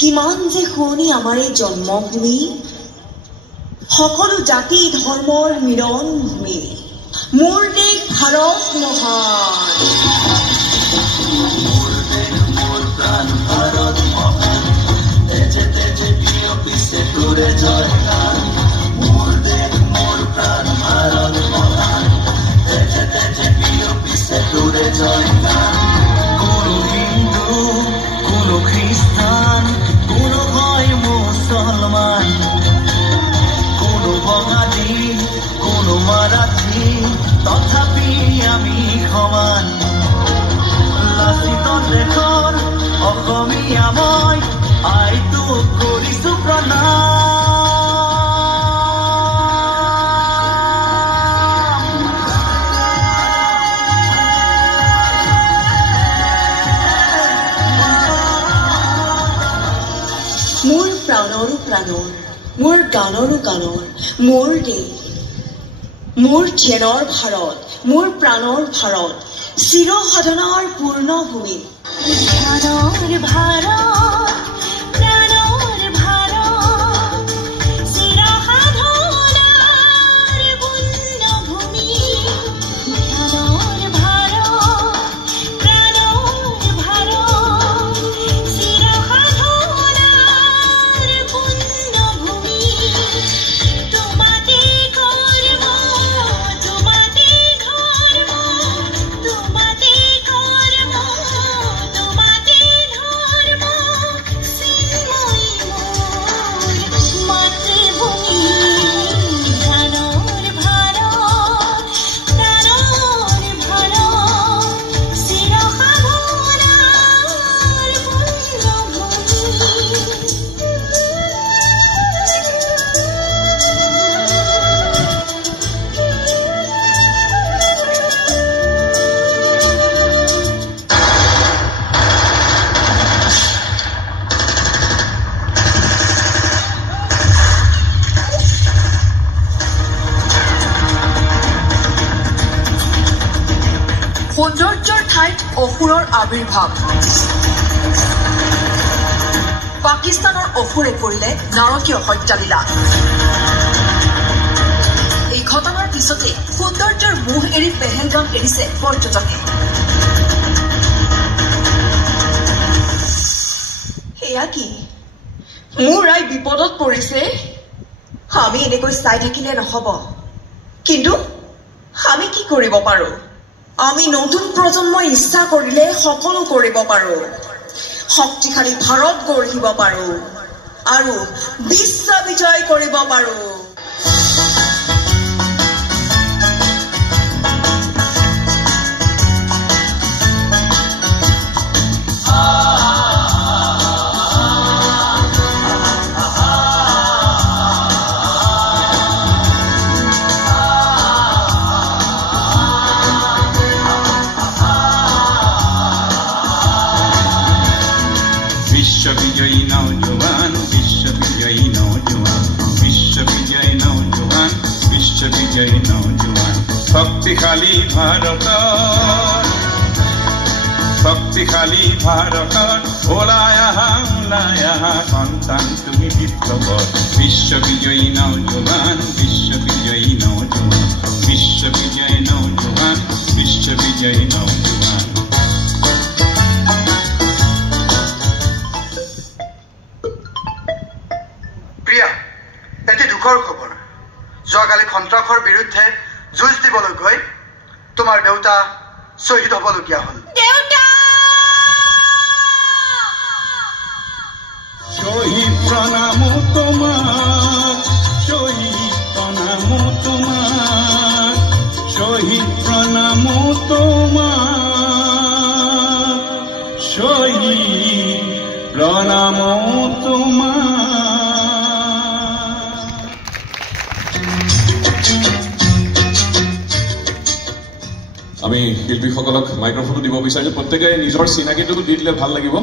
কিমান যে শুৱনি আমাৰ এই জন্মভূমি, সকলো জাতি ধৰ্মৰ মিলন ভূমি। মোৰ দেশ ভাৰত মহান, মোৰ দেশ মোৰ প্ৰাণ ভাৰত মহান, তেজে তেজে বিয়পিছে তোৰে জয়গান। মোৰ দেশ মোৰ প্ৰাণ ভাৰত মহান, তেজে তেজে বিয়পিছে তোৰে জয়গান। কোনো হিন্দু, কোনো খ্ৰীষ্টান, কোনো হয় মুছলমান, কোনো বঙালী, কোনো মাৰাঠী, তথাপি আমি সমান। লাচিত দেশৰ অসমীয়া মই আইটোক কৰিছো প্ৰণাম। মোৰ প্ৰাণৰো প্ৰাণৰ, মোৰ গানৰো গানৰ, মোৰ দেশ, মোৰ জেনৰ ভাৰত, মোৰ প্ৰাণৰ ভাৰত, চিৰ সাধনাৰ পূৰ্ণভূমি। ধানৰ ভাৰত, প্ৰাণৰ ভাৰত, চিৰ সাধনাৰ পূৰ্ণভূমি। ধানৰ ভাৰত, প্ৰাণৰ ভাৰত, চিৰ সাধনাৰ পূৰ্ণভূমি। তোমাতে কৰ্ম, তোমাতে ধৰ্ম, তোমাতে কৰ্ম, তোমাতে ধৰ্ম, চিন্ময়ী মোৰ মাতৃভূমি। ধানৰ ভাৰত, প্ৰাণৰ ভাৰত, চিৰ সাধনাৰ পূৰ্ণভূমি। সৌন্দৰ্যৰ ঠাইত অসুৰৰ আবিৰ্ভাৱ। পাকিস্তানৰ অসুৰে কৰিলে নাৰকীয় হত্যালীলা। এই ঘটনাৰ পিছতে সৌন্দৰ্যৰ মোহ এৰি পেহেলগাম এৰিছে পৰ্যটকে। এয়া কি, মোৰ আই বিপদত পৰিছে। আমি এনেকৈ চাই থাকিলে নহব, কিন্তু আমি কি কৰিব পাৰো? আমি নতুন প্ৰজন্মই ইচ্ছা কৰিলে সকলো কৰিব পাৰো। শক্তিশালী ভাৰত গঢ়িব পাৰো আৰু বিশ্ব বিজয় কৰিব পাৰো। বিশ্ববিজয়ী নৌজোৱান, বিশ্ববিজয়ী নৌজোৱান, বিশ্ববিজয়ী নৌজোৱান, বিশ্ববিজয়ী নৌজোৱান। শক্তিশালী ভাৰতৰ, শক্তিশালী ভাৰতৰ ওলাই আহা সন্তান তুমি বিপ্লৱৰ। বিশ্ববিজয়ী নৌজোৱান, বিশ্ববিজয়ী নৌজোৱান, বিশ্ববিজয়ী নৌজোৱান, বিশ্ববিজয়ী নৌজোৱান। প্ৰিয়া, এটি দুখৰ খবৰ। যোৱাকালি সন্ত্ৰাসৰ বিৰুদ্ধে যুঁজ দিবলৈ গৈ তোমাৰ দেউতা শ্বহীদ হ'বলগীয়া হ'ল। শহীদ প্ৰণাম তোমাক, শহীদ প্ৰণাম তোমাক, শহীদ প্ৰণাম তোমাক, শহীদ প্ৰণাম তোমাক। আমি শিল্পীসকলক মাইক্ৰফোনটো দিব বিচাৰিছোঁ। প্ৰত্যেকে নিজৰ চিনাকিটো দি দিলে ভাল লাগিব।